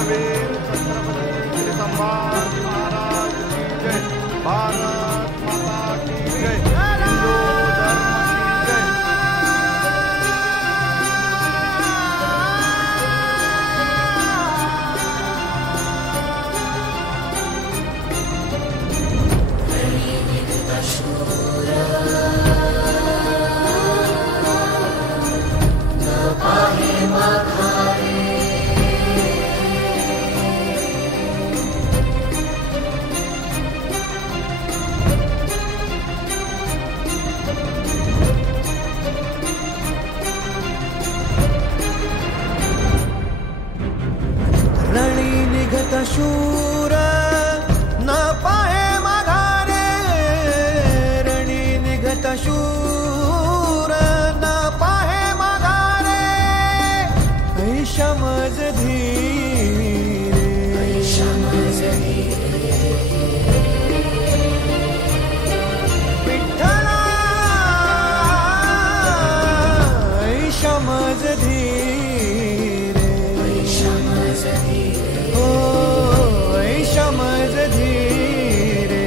वीर छत्रपती श्री संभाजी महाराज की जय। भारत माता की जय। हिंदू धर्म की जय। रणी निघत शूर न पाहे माघारे। रणी निघत शूर न पाहे माघारे। ऐशमज धीरे विठ्ठला ऐशमज धीरे समझ धीरे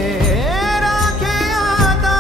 राखे आता।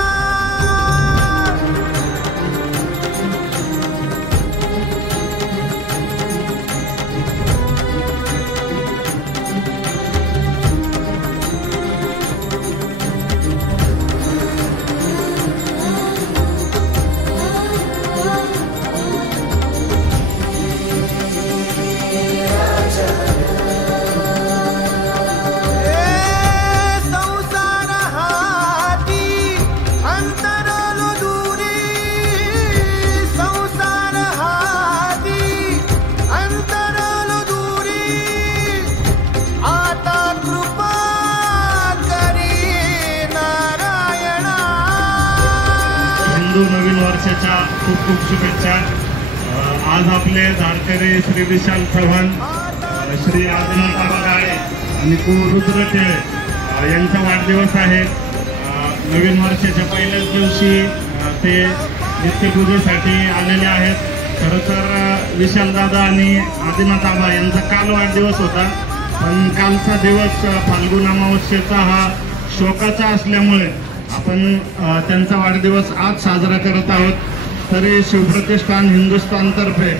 हिंदू नवीन वर्षाच्या खूप खूप शुभेच्छा। आज आपले धारकरी श्री विशाल चव्हाण, श्री आदिनाथ गाळे आणि रुद्र टिळे यांचा वाढदिवस आहे। नवीन वर्षाच्या पहिल्याच दिवशी ते नित्यपूजेसाठी आलेले आहेत। खरं तर विशालदादा आणि आदिनाथ आबा यांचा काल वाढदिवस होता, पण कालचा दिवस फाल्गुन अमावस्येचा हा शोकाचा असल्यामुळे आपण त्यांचा वाढदिवस आज साजरा करत आहोत। तरी शिवप्रतिष्ठान हिंदुस्थानतर्फे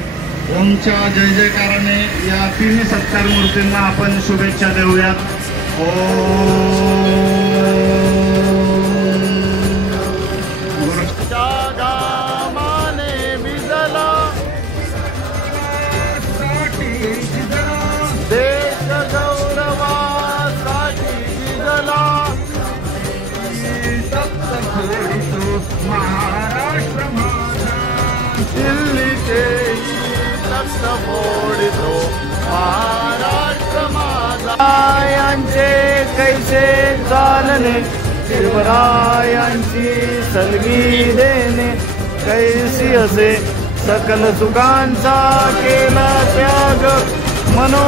ओमच्या जय जयकाराने या तिन्ही सत्कार मूर्तींना आपण शुभेच्छा देऊयात। देश गौरवासाठी जिजला महाराष्ट्र माझा दिल्लीचे तख्त फोडितो महाराष्ट्र माझा। यांचे कैसे चालणे शिवरायांची सलगी देणे। कैसी असे सकल सुखांचा केला त्याग मनो